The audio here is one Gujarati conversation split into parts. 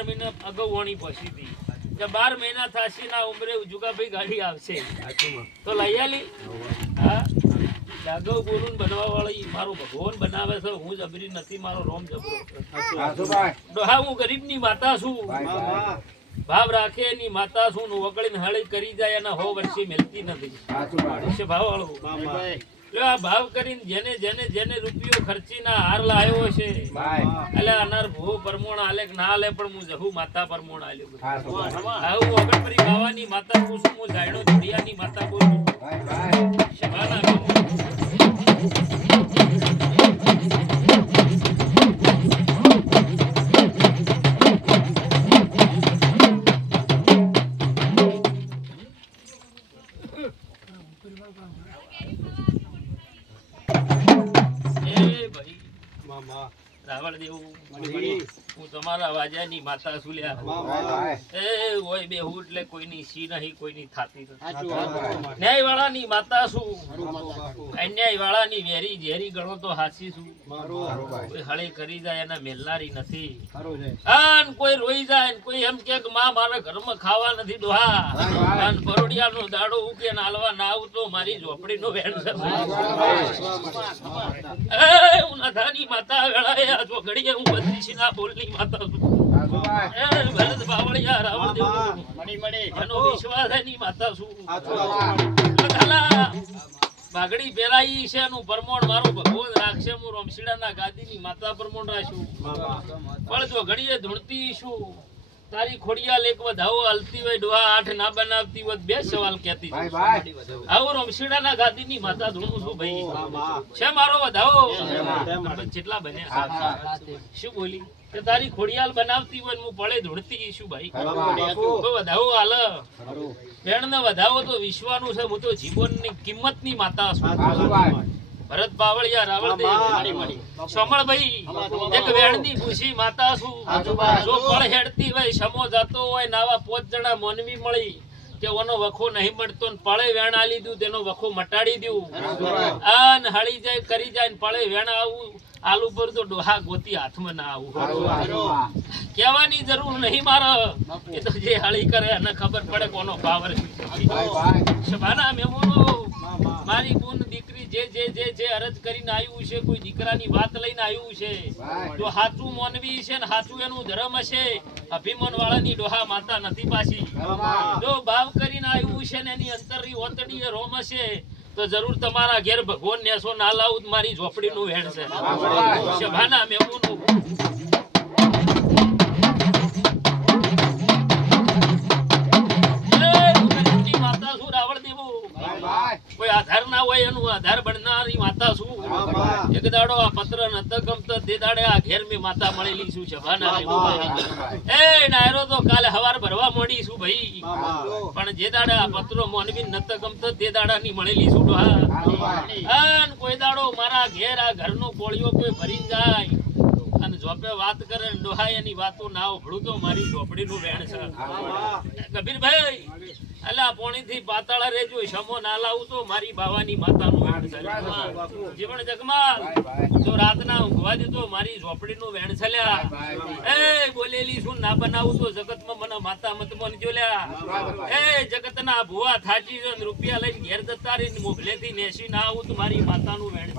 12 મહિના અગાઉ વણી પહોંચી હતી કે 12 મહિના થાશી ના ઉંમરે જુગાભાઈ ગાડી આવશે તો લઈ આલી હા જાગવ બોલું બનવા વાળી મારો ભગવાન બનાવે છે હું જબરી નથી મારો રોમ જબરો ડોહા હું ગરીબની માતા છું ભાવ રાખે એની માતા છું વગળીને હળી કરી જાય અને 100 વર્ષે મિલતી નથી ભાવ વાળો આ ભાવ કરીને જેને જેને જેને રૂપિયો ખર્ચીના હાર લાવ્યો છે એટલે અનાર ભૂ પરમોણ આલે કે ના આલે પણ હું જહુ માતા પરમોણ આલ્યો હું અગણપરી બાવાની માતા પૂછું હું જાયડો દુડિયાની માતા પૂછું રાવળ દેવું હું તમારા વાજાની માતા સુલ્યા એ હોય બે હું એટલે કોઈની સી નહીં કોઈની થાતી ન્યાય વાળાની માતા છું અન્યાય વાળાની વેરી ઝેરી ગણો તો હાસી છું કોઈ હળે કરી જાય એના મેલનારી નથી આન કોઈ રોઈ જાય કોઈ એમ કે માં મારા ઘરમાં ખાવા નથી ડોહા આન પરોડિયાનો દાડો ઉકે નાલવા ના આવું તો મારી ઝોપડીનો વેણ છે એ ઉનાધાની માતા વેળાએ આ જોગડીએ હું બધી ના બોલની માતા છું ભરત બાવળિયા રાવળ દેવું એનો વિશ્વાસ એની માતા છું બાગડી પહેરાઈ છે એનું પરમોણ મારો ભગવાન રાખશે હું રોમશીડાના ગાદીની માતા પરમોણ રાખ્યું પણ જો ઘડીએ ધૂણતી શું તારી ખોડિયા લેક વધાવો હલતી હોય ડોહા 8 ના બનાવતી હોય બે સવાલ કહેતી આવું રોમશીડાના ગાદીની માતા ધૂણું છું ભાઈ છે મારો વધાવો જેટલા બન્યા શું બોલી કે તારી ખોડિયાલ બનાવતી હોય હું પડે ધૂણતી શું ભાઈ તો વધાવો હાલ બેણને વધાવો તો વિશ્વાનું છે હું તો જીવનની કિંમતની માતા છું ભરત બાવળિયા રાવળ દેવ સોમળભાઈ એક વેણની ભૂસી માતા છું જો પળ હેડતી હોય સમો જાતો હોય નાવા 5 જણા મોનવી મળી કે ઓનો વખો નહીં મળતો ને પળે વેણ આલી દઉં તેનો વખો મટાડી દઉં આન હળી જાય કરી જાય ને પળે વેણ આવું આલુ પર તો ડોહા ગોતી હાથમાં ના આવું કહેવાની જરૂર નહીં મારે એ તો જે હળી કરે એને ખબર પડે કોનો પાવર શબાના મેમોનો મારી બુન દીકરી જે જે જે જે અરજ કરીને આવ્યું છે કોઈ દીકરાની વાત લઈને આવ્યું છે તો હાચું મોનવી છે ને હાચું એનું ધર્મ હશે અભિમાન વાળાની ડોહા માતા નથી પાછી જો ભાવ કરીને આવ્યું છે ને એની અંતરની ઓતડી રોમ હશે તો જરૂર તમારા ઘેર ભગવાન નેસો ના લાવું મારી ઝોપડીનું વેણ છે શબાના મેમોનું કોઈ આધાર ના હોય એનું આધાર બનનારી માતા છું એક દાડો આ પત્ર નત ગમતો તે દાડે આ ઘેર મે માતા મળેલી છું શબાના એ ડાયરો તો કાલે હવાર ભરવા મોડી છું ભાઈ પણ જે દાડે આ પત્રો મોનવી નત ગમતો તે દાડાની મળેલી છું અન કોઈ દાડો મારા ઘેર આ ઘરનો કોળિયો કોઈ ભરી જાય અને જોપે વાત કરે ડોહાય એની વાતો ના ઉભળું તો મારી ઝોપડીનું વેણ છે કબીરભાઈ અલા પોણીથી પાતાળા રેજો સમો ના લાવું તો મારી બાવાની માતાનું વેણ છે જીવન જગમાલ તો રાતના ઊંઘવા દેતો મારી ઝોપડીનું વેણ છે લ્યા એ બોલેલી શું ના બનાવું તો જગતમાં મને માતા મત મનજો લ્યા એ જગતના ભુવા થાચી જો રૂપિયા લઈને ઘેર જતા રહીને મોગલેથી નેસી ના આવું તો મારી માતાનું વેણ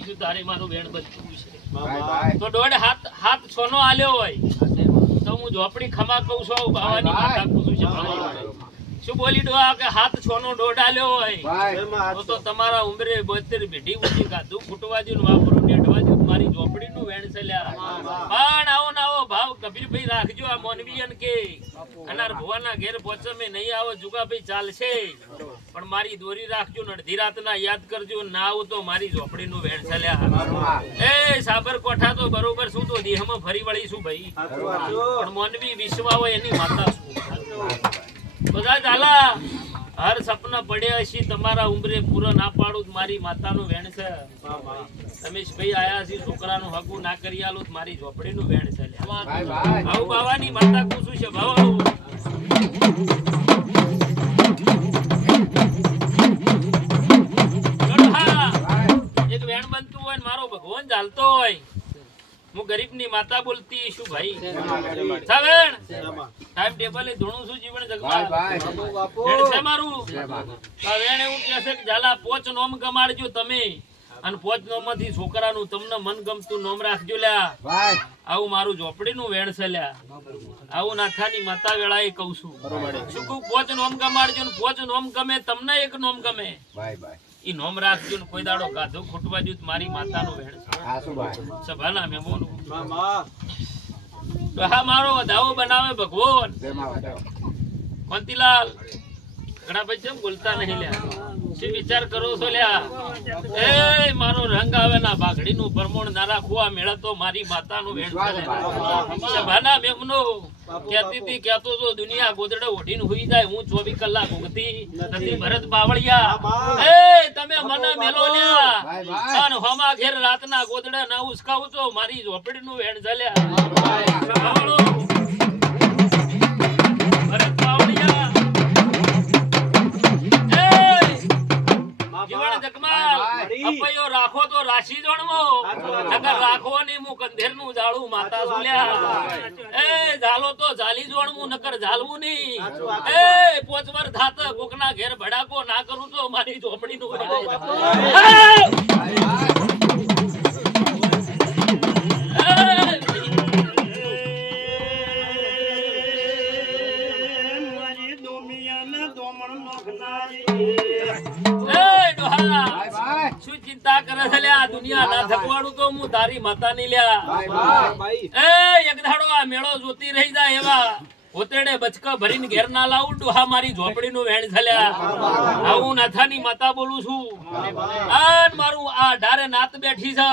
છે તારે મારું વેણ બધું છે તો દોઢ હાથ છોનો આલ્યો હોય તો હું ઝોપડી ખમા કહું છું બાવાની માતા કહું છું શું બોલી ડોહા કે હાથ છોનો દોઢ આલ્યો હોય તો તમારા ઉંમરે 72 ભેડી ઉઠી ગાધું ફૂટવાજી નું વાપરું નેટવાજી મારી ઝોપડીનું વેણ છે લ્યા પણ આવો નાવો ભાવ કબીરભાઈ રાખજો આ મોનવીયન કે અનાર ભુવાના ઘેર પહોંચો મે નહીં આવો જુગાભાઈ ચાલશે પણ મારી દોરી રાખજો ને અડધી રાતના યાદ કરજો ના આવું તો મારી ઝોપડીનું વેણ છે લ્યા એ સાબરકોઠા તો બરોબર શું તો દેહમાં ફરી વળી છું ભાઈ પણ મોનવી વિશ્વા હોય એની માતા છું બધા ચાલા હર સપના પડ્યા છે તમારા ઉંમરે પૂરો ના પાડું તો મારી માતાનું વેણ છે. રમેશભાઈ આયા છે છોકરાનું હગું ના કરી આલું તો મારી ઝોપડીનું વેણ છે. આવું બાવાની માતા પૂછું છે ભાવ એક વેણ બનતું હોય ને મારો ભગવાન ચાલતો હોય હું ગરીબની માતા બોલતી શું ભાઈ સાવેણ ટાઈમ ટેબલે ધોણું છું જીવન જગમાં છે મારું સાવેણ એવું કહે છે કે ઝાલા પોચ નોમ ગમાડજો તમે અને પોચ નોમમાંથી છોકરાનું તમને મન ગમતું નોમ રાખજો લ્યા. આવું મારું ઝોપડીનું વેણ છે લ્યા. આવું નાથાની માતા વેળાએ કહું છું શું કહું પોચ નોમ ગમાડજો ને પોચ નોમ ગમે તમને એક નોમ ગમે ઈ નોમ રાખજો ને કોઈ દાડો ગાધો ખોટવા જો મારી માતાનું વેણ છે. સભાના મેમોનો હા મારો વધાવો બનાવે ભગવાન. કોંતીલાલ ઘણા ભાઈ કેમ બોલતા નહીં લ્યા શું વિચાર કરો છો લ્યા? એ મારો રંગ આવે ના બાઘડીનું પરમોણ ના રાખવા મેળે તો મારી માતાનું વેણ છે. સભાના મેમનો કહેતી હતી કહેતો તો દુનિયા ગોદડે ઓઢીને હુઈ જાય હું 24 કલાક ઊંઘતી નથી. ભરત બાવળિયા એ તમે મને મેલો લ્યા અને હોમા ઘેર રાતના ગોદડા ના ઉસકાવ તો મારી ઝોપડીનું વેણ ઝલ્યા. ભરત બાવળિયા જીવન જગમાલ અપયો રાખો તો રાશી જોણવો નકર રાખો ની હું કંધેર નું જાળું માતા સુલ્યા. એ ઝાલો તો ઝાલી જોણવું નકર ઝાલવું ની. એ પોચવર થાત કોકના ઘેર ભડાકો ના કરું તો મારી ઝોપડી નું શું ચિંતા કરે છે લ્યા? દુનિયા ના થકવાડું તો હું તારી માતા ની લ્યા. એ એક ધાડો આ મેળો જોતી રહી જાય એવા પોતેડે બચકા ભરીને ઘેર ના લાવું ડોહા મારી ઝોપડી નું વેણ ઝલ્યા. આવું નાથાની માતા બોલું છું. અને મારું આ ઢારે નાત બેઠી છે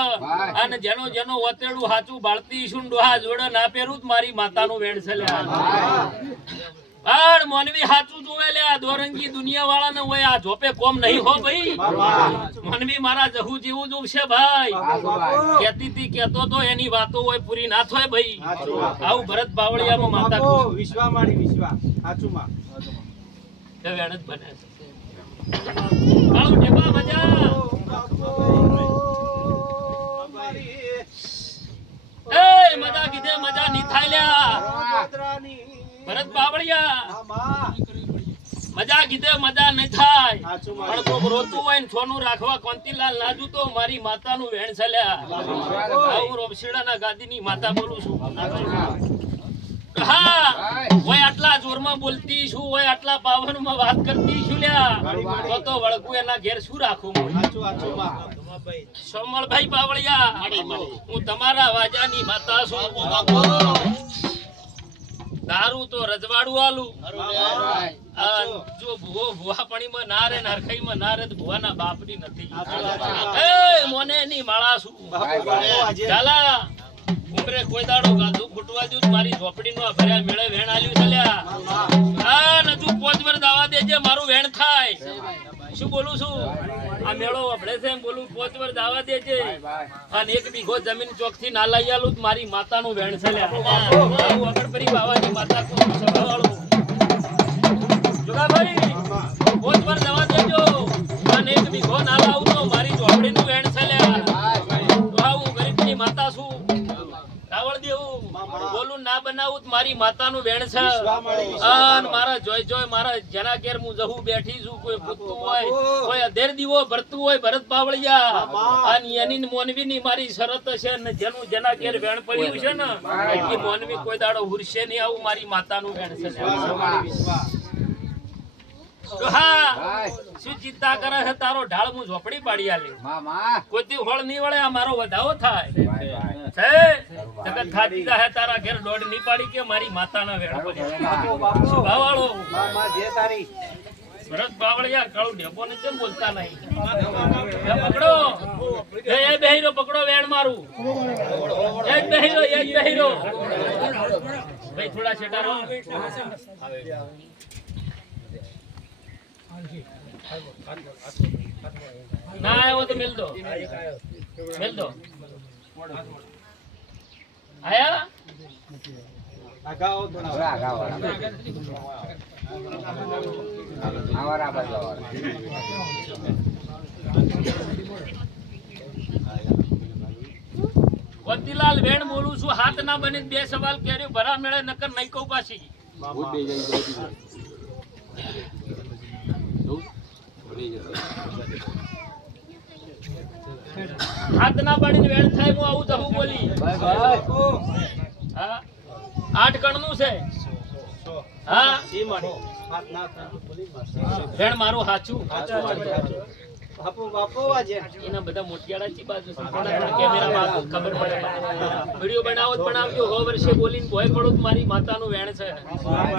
અને જેનો જેનો ઓતેડું હાચું બાળતી છું ડોહા જોડે ના પહેરું મારી માતાનું વેણ ઝલ્યા. મોનવી હાચું જોવે લ્યા દોરંગી દુનિયા વાળા ને હોય આ ઝોપે કોમ નહીં હો ભાઈ. મોનવી મારા જહુ જેવું જ છે ભાઈ. કેતી તી કેતો તો એની વાતો હોય પૂરી ના થાય ભાઈ. આવું ભરત બાવળિયામાં માતા વિશ્વા માડી વિશ્વા સાચું માં એ વેણ જ બને છે. કાળુ ટેપા મજા એ મજા કીધે મજા ની થાય લ્યા. ભરત બાવળિયા મજા કીધે મજા નહીં થાય પણ કોક રોતું હોય ને છોનું રાખવા કોંતીલાલ નાજુ તો મારી માતાનું વેણ છલ્યા. હું રોમશીડાના ગાદીની માતા બોલું છું. હા ઓય આટલા જોરમાં બોલતી છું ઓય આટલા પાવનમાં વાત કરતી છું લ્યા તો વળગું એના ઘેર શું રાખું? સોમલભાઈ બાવળિયા હું તમારા વાજાની માતા છું. દારૂ તો રજવાડું આલું જો ભૂવો ભૂવાપણીમાં ના રે હરખાઈમાં ના રે તો ભૂવાના બાપની નથી. એ મોને ની માળા છું ચાલા ઉમરે કોઈ દાડો ગાધું ફૂટવા દઉં મારી ઝોપડીનું આ ભર્યા મેળે વેણ આલ્યું ચાલ્યા. આ નજુ 5 વર્ષ દાવા દેજે મારું વેણ થાય. શું બોલું છું? આ મેળો વભળે છે એમ બોલું 5 વર્ષ દાવા દેજે અને 1 બીઘો જમીન ચોકથી ના લઈ આલું મારી માતાનું વેણ ચાલ્યા. અગરપરી બાવાની માતા કોણ સભાવાળો જોગાભાઈ 5 વર્ષ દાવા દેજો અને 1 બીઘો ના લાવું તો મારી ઝોપડીનું વેણ ચાલ્યા. તો હું ગરીબની માતા છું. રાવળ દેવું બોલું ના બનાવું મારી માતાનું વેણ છે. અને મારા જોય જોય મારા જેના ઘેર હું જહું બેઠી છું કોઈ પૂતતું હોય કોઈ અધેર દીવો ભરતું હોય ભરત બાવળિયા અને એની મોનવી ની મારી શરત છે ને જેનું જેના ઘેર વેણ પડ્યું છે ને એ મોનવી કોઈ દાડો હુરશે નહીં. આવું મારી માતાનું વેણ છે. હા શું ચિંતા કરે છે તારો ઢાળ હું ઝોપડી પાડી આલે કોઈ હોળ નહીં વળે આ મારો વધાવો થાય છે. જગત ખાતી જાય તારા ઘેર દોડ નહીં પાડી કે મારી માતાના વેણ ભાવાળો ભરત બાવળિયા કાળુ ઢેપો ને કેમ બોલતા નહીં? પકડો એ બેહીરો પકડો વેણ મારું એ બેહીરો ભાઈ થોડા છેટારો ના આવ્યો તો મેલ દો આયા આગાઓ થોડા વતીલાલ વેણ બોલું છું હાથ ના બની બે સવાલ કર્યો ભરા મેળે નકર નહીં કહું પાછી હાથ ના બની વેણ થાય હું આવું તો હું બોલી હા 8 કણનું છે હા હાથ ના બોલી વેણ મારું હાચું બાપુ બાપુ આજે એના બધા મોટિયાળા ચી બાજુ છે કેમેરા બાજુ ખબર પડે વિડિયો બનાવો જ બનાવજો હો વર્ષે બોલીને ભોય પડો તો મારી માતાનું વેણ છે